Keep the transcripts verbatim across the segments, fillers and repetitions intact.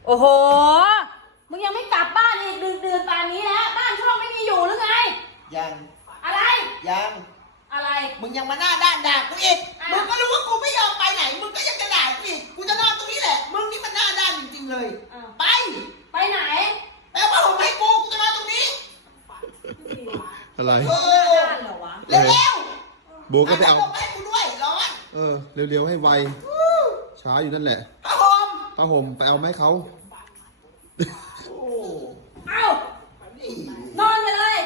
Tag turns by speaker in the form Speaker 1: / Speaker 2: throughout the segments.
Speaker 1: โอ้โหมึงยังไม่กลับบ้านอีกดึกดื่นป่านนี้แล้วบ้านช่องไม่มีอยู่หรือไง
Speaker 2: ยัง
Speaker 1: อะไร
Speaker 2: ยัง
Speaker 1: อะไร
Speaker 2: มึงยังมาหน้าด้านด่ากูอีกมึงก็รู้ว่ากูไม่ยอมไปไหนมึงก็ยังจะด่ากูอีกกูจะนอนตรงนี้แหละมึงนี่มันหน้าด้านจริงๆเลยไป
Speaker 1: ไปไหน
Speaker 2: แปลว่าผมให้กูกูจะนอนตรงนี้
Speaker 3: อะไร
Speaker 2: เออเร็วๆ
Speaker 3: โบก็ไปเอา
Speaker 2: ให้กูด้วยร้อน
Speaker 3: เออเร็วๆให้ไวช้าอยู่นั่นแหละ
Speaker 2: ผ้าห่ม
Speaker 3: ผ้าห่มไปเอาไหมเขา
Speaker 1: เอ้านอนไปเลย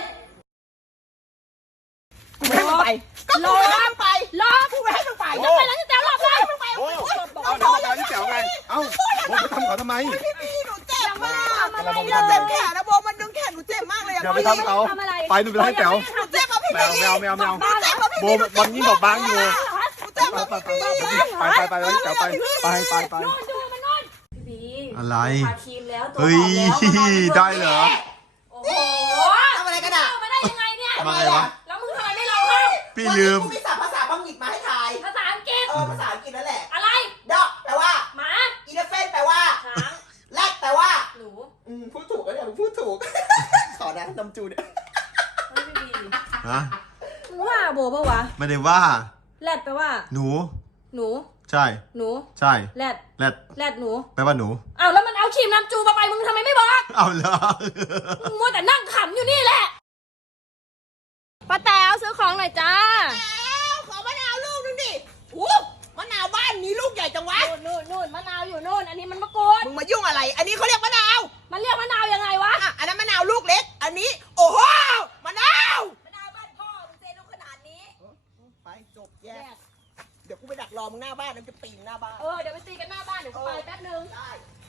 Speaker 2: กูไม่ให้มึงไปก็กูไม่ให้มึงไป
Speaker 1: รอ
Speaker 2: กูไม่ให้มึงไป
Speaker 1: จะไปแล้วจะแจ๋วหลับเลย
Speaker 2: มึงไปโอ้ย
Speaker 3: เอาทำอะไรที่แจ๋วไงเอ้าโบไปทำเขาทำไม
Speaker 2: พี่พี่หนูเจ็บมากอะไรเลยเจ็บแขนนะโบมันดึงแขนหนูเจ็บมากเลยอะ
Speaker 3: อย่าไปทำเขาไปหนูไปให้แจ๋ว
Speaker 2: หนูเจ็บมาพี่
Speaker 3: แมวแมวแมวแมวโบ
Speaker 2: โบ
Speaker 3: มันยิ่งบอกบางอยู่
Speaker 2: เจ็บมาพี่
Speaker 3: ไปไปไปไปแจ๋วไปไปไปไป
Speaker 1: ดูมันนอนพี่บี
Speaker 3: อะไร
Speaker 1: ทาครีมแล้วตัว
Speaker 3: เฮ้ยได้เหรอ
Speaker 1: โอ้โห
Speaker 2: ทำอะไรกันอ่ะ
Speaker 1: มาได้ยังไงเนี่ย
Speaker 3: มาไงวะ
Speaker 1: แล้วมึงทำไมไม่ร้องไห้
Speaker 3: พี่ลืม
Speaker 2: กูมีศัพท์ภาษาบังกิตมาให้ทาย
Speaker 1: ภาษาอังกฤษ
Speaker 2: เออภาษาอังกฤษนั่นแหละ
Speaker 1: อะไร
Speaker 2: ดอกแปลว่า
Speaker 1: หมา
Speaker 2: อีเลฟเฟนแปลว่า
Speaker 1: ช้าง
Speaker 2: แรดแปลว่า
Speaker 1: หนู
Speaker 2: อืมพูดถูกแล้วเนี่ยพูดถูกขอนะน้ำจูเนี่ย
Speaker 1: ไม่ดี
Speaker 3: ฮะ
Speaker 1: มึงว่าโบปะวะ
Speaker 3: ไม่ได้ว่า
Speaker 1: แรดแปลว่า
Speaker 3: หนู
Speaker 1: หนู
Speaker 3: ใช่
Speaker 1: หนู
Speaker 3: ใช่
Speaker 1: แรด
Speaker 3: แรด
Speaker 1: แรดหนู
Speaker 3: แปลว่าหนู
Speaker 1: อ้าวแล้วมันเอาครีมน้ำจูมาไปมึงทำไมไม่บอก
Speaker 3: เอาเหรอ
Speaker 1: มึงมัวแต่นั่งขำอยู่นี่แหละป้าแต๋วซื้อของหน่อยจ้า
Speaker 2: แล้วขอมะนาวลูกนึงดิอู้มะนาวบ้านนี้ลูกใหญ่จังวะ
Speaker 1: นู่นนู่นนู่นมะนาวอยู่นู่นอันนี้มันมะกรูด
Speaker 2: มึงมายุ่งอะไรอันนี้เขาเรียกมะนาว
Speaker 1: มันเรียกมะนาวยังไงวะ
Speaker 2: อ่ะอันนั้นมะนาวลูกเล็กอันนี้โอ้โหมะนาว
Speaker 1: มะนาวบ้านพ่อมึงเซลูกขนาดนี้
Speaker 2: ไปจบแยกเดี๋ยวกูไปดักรอมึงหน้าบ้านแล้วจะปีนหน้าบ้าน
Speaker 1: เออเดี๋ยวไปตีกันหน้าบ้านเดี๋ยวกูไปแป๊บนึงได้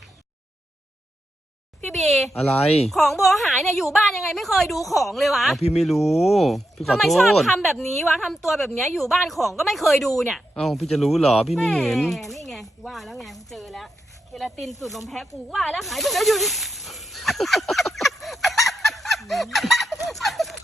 Speaker 1: พี่บี
Speaker 3: อะไร
Speaker 1: ของโบหายเนี่ยอยู่บ้านยังไงไม่เคยดูของเลยวะ
Speaker 3: พี่ไม่รู้พี่ขอโทษ
Speaker 1: ทำไมชอบทำแบบนี้วะทำตัวแบบนี้อยู่บ้านของก็ไม่เคยดูเนี่ย
Speaker 3: เอ้าพี่จะรู้เหรอพี่ไม่เห็น
Speaker 1: นี่ไงว่าแล้วไงเจอแล้วเคลาตินสูตรนมแพะกูว่าแล้วหายไปแล้วอยู่